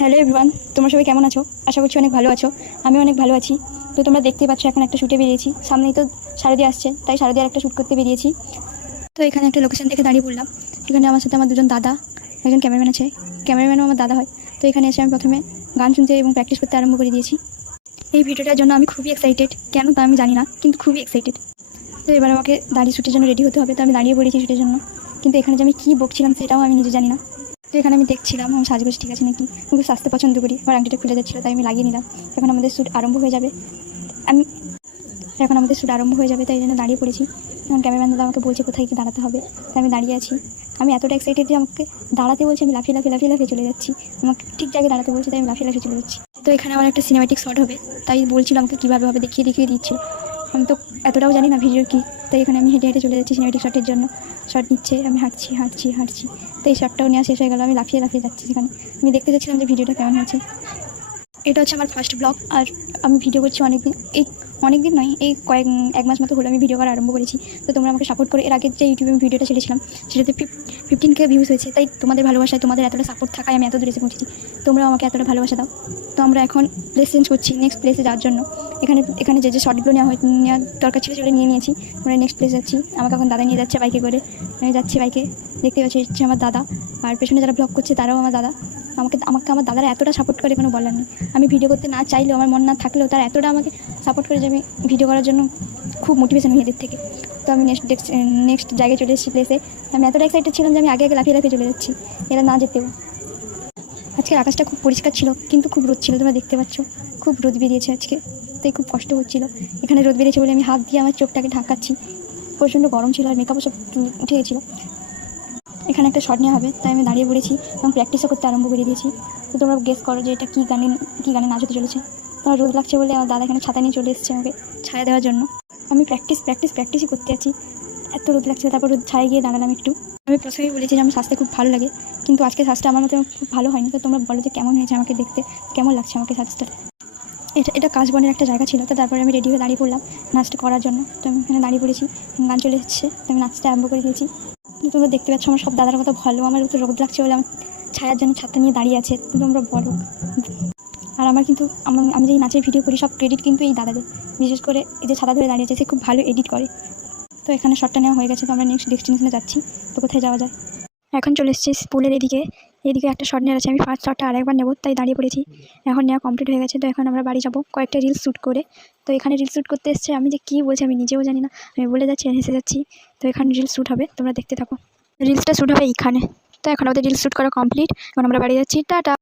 Hello everyone, তোমরা সবাই কেমন আছো? আশা করছি অনেক ভালো আছো। আমি অনেক ভালো আছি। তো তোমরা দেখতেই পাচ্ছ এখন একটা শ্যুটে বেরিয়েছি। সামনেই তো শারদীয়া আসছে, তাই শারদীয়ার একটা শ্যুট করতে বেরিয়েছি। তো এখানে একটা লোকেশন থেকে দাঁড়িয়ে পড়লাম। এখানে আমার সাথে আমার দুজন দাদা, একজন ক্যামেরাম্যান আছে, ক্যামেরাম্যানও আমার দাদা হয়। তো এখানে এসে আমি প্রথমে গান শুনতে এবং প্র্যাকটিস করতে আরম্ভ করে দিয়েছি। এই ভিডিওটার জন্য আমি খুবই এক্সাইটেড, কেন তা আমি জানি না, কিন্তু খুবই এক্সাইটেড। তো এবার আমাকে দাঁড়িয়ে শ্যুটের জন্য রেডি হতে হবে, তো আমি দাঁড়িয়ে পড়েছি শ্যুটের জন্য। কিন্তু এখানে যে আমি কী বকছিলাম সেটাও আমি নিজে জানি না। তো এখানে আমি দেখছিলাম আমার সাজগোজ ঠিক আছে নাকি, খুব সাজতে পছন্দ করি। আমার আংটিটা খুলে যাচ্ছিলো, তাই আমি লাগিয়ে নিলাম। এখন আমাদের শ্যুট আরম্ভ হয়ে যাবে। তাই জন্য দাঁড়িয়ে পড়েছি। এখন ক্যামেরাম্যান দাদা আমাকে বলছে কোথায় কি দাঁড়াতে হবে, তাই আমি দাঁড়িয়ে আছি। আমি এতটা এক্সাইটেড যে আমাকে দাঁড়াতে বলছে, আমি লাফিয়ে চলে যাচ্ছি। আমাকে ঠিক জায়গায় দাঁড়াতে বলছে, তাই আমি লাফিয়ে চলে যাচ্ছি। তো এখানে আমার একটা সিনেম্যাটিক শট হবে, তাই বলছিল আমাকে কীভাবে হবে দেখিয়ে দিচ্ছিল। আমি তো এতটাও জানি না ভিডিওর কী, তাই এখানে আমি হেঁটে চলে যাচ্ছি সিনেম্যাটিক শটের জন্য। শট নিচ্ছে, আমি হাঁটছি। তো এই শটটাও নেওয়া শেষ হয়ে গেল। আমি লাফিয়ে যাচ্ছি সেখানে। আমি দেখতে চাচ্ছিলাম যে ভিডিওটা কেমন হয়েছে। এটা হচ্ছে আমার ফার্স্ট ব্লগ, আর আমি ভিডিও করছি অনেক দিন নয়, এই এক মাস মতো হলো আমি ভিডিও করা আরম্ভ করেছি। তো তোমরা আমাকে সাপোর্ট করে, এর আগে যে ইউটিউবে আমি ভিডিওটা ছেড়েছিলাম সেটাতে 15K ভিউজ হয়েছে। তাই তোমাদের ভালোবাসায়, তোমাদের এতটা সাপোর্ট থাকায় আমি এত দূরে এসে পৌঁছেছি। তোমরাও আমাকে এতটা ভালোবাসা দাও। তো আমরা এখন প্লেস চেঞ্জ করছি, নেক্সট প্লেসে যাওয়ার জন্য। এখানে যে শর্টগুলো নেওয়ার দরকার ছিল সেগুলো নিয়ে নিয়েছি। আমরা নেক্সট প্লেস যাচ্ছি। আমাকে এখন দাদা নিয়ে যাচ্ছে বাইকে করে। আমি যাচ্ছি বাইকে, দেখতে পাচ্ছি হচ্ছে আমার দাদা, আর পেছনে যারা ব্লগ করছে তারাও আমার দাদা। আমাকে আমার দাদারা এতটা সাপোর্ট করে কোনো বলার নেই। আমি ভিডিও করতে না চাইলেও, আমার মন না থাকলেও, তারা এতটা আমাকে সাপোর্ট করে যে আমি ভিডিও করার জন্য খুব মোটিভেশন হই এদের থেকে। তো আমি নেক্সট জায়গায় চলে এসেছি প্লেসে। আমি এতটা এক্সাইটেড ছিলাম যে আমি আগে লাফিয়ে চলে যাচ্ছি, এরা না যেতেও। আজকের আকাশটা খুব পরিষ্কার ছিল, কিন্তু খুব রোদ ছিল, তোমরা দেখতে পাচ্ছ খুব রোদ বেরিয়েছে আজকে, তাই খুব কষ্ট হচ্ছিল। এখানে রোদ বেরিয়েছে বলে আমি হাত দিয়ে আমার চোখটাকে ঢাকাচ্ছি। প্রচণ্ড গরম ছিল, আর মেকআপও সব উঠে গেছিলো। এখানে একটা শট নেওয়া হবে, তাই আমি দাঁড়িয়ে পড়েছি এবং প্র্যাকটিসও করতে আরম্ভ করে দিয়েছি। তো তোমরা গেস করো যে এটা কী গানে নাচ হতে চলেছে। তোমার রোদ লাগছে বলে আমার দাদা এখানে ছাতা নিয়ে চলে এসেছে আমাকে ছায়া দেওয়ার জন্য। আমি প্র্যাকটিসই করতে আছি, এত রোদ লাগছে। তারপর রোদ ছায়া গিয়ে দাঁড়ালাম একটু। আমি প্রথমেই বলেছি যে আমার সাজতে খুব ভালো লাগে, কিন্তু আজকে সাজটা আমার মতো খুব ভালো হয়নি। তো তোমরা বলো যে কেমন হয়েছে, আমাকে দেখতে কেমন লাগছে আমাকে সাজটা। এটা কাশবনের একটা জায়গা ছিল। তো তারপরে আমি রেডি হয়ে দাঁড়িয়ে পড়লাম নাচটা করার জন্য। তো আমি এখানে দাঁড়িয়ে পড়েছি, গান চলে এসেছে, তো আমি নাচতে আরম্ভ করে দিয়েছি। তোমরা দেখতে পাচ্ছ আমার সব দাদার মতো ভালো, আমার তো রোদ লাগছে বলে আমার ছায়ার জন্য ছাতা নিয়ে দাঁড়িয়ে আছে। তো তোমরা বলো। আর আমার কিন্তু আমি যেই নাচের ভিডিও করি সব ক্রেডিট কিন্তু এই দাদাদের, বিশেষ করে এই যে ছাতা ধরে দাঁড়িয়ে আছে, সে খুব ভালো এডিট করে। তো এখানে শটটা নেওয়া হয়ে গেছে। তো আমরা নেক্সট ডেস্টিনেশনে যাচ্ছি। তো কোথায় যাওয়া যায়? এখন চলে এসেছি স্কুলের এদিকে একটা শট নেওয়ার আছে। আমি ফার্স্ট শটটা আরেকবার নেবো, তাই দাঁড়িয়ে পড়েছি। এখন নেওয়া কমপ্লিট হয়ে গেছে। তো এখন আমরা বাড়ি যাবো, কয়েকটা রিলস শ্যুট করে। তো এখানে রিলস শ্যুট করতে এসছে, আমি যে কী বলছি আমি নিজেও জানি না, আমি বলে যাচ্ছি হেসে যাচ্ছি। তো এখানে রিলস শ্যুট হবে, তোমরা দেখতে থাকো। রিলসটা শ্যুট হবে এইখানে। তো এখন আমাদের রিলস শ্যুট করা কমপ্লিট, এখন আমরা বাড়ি যাচ্ছি। টাটা।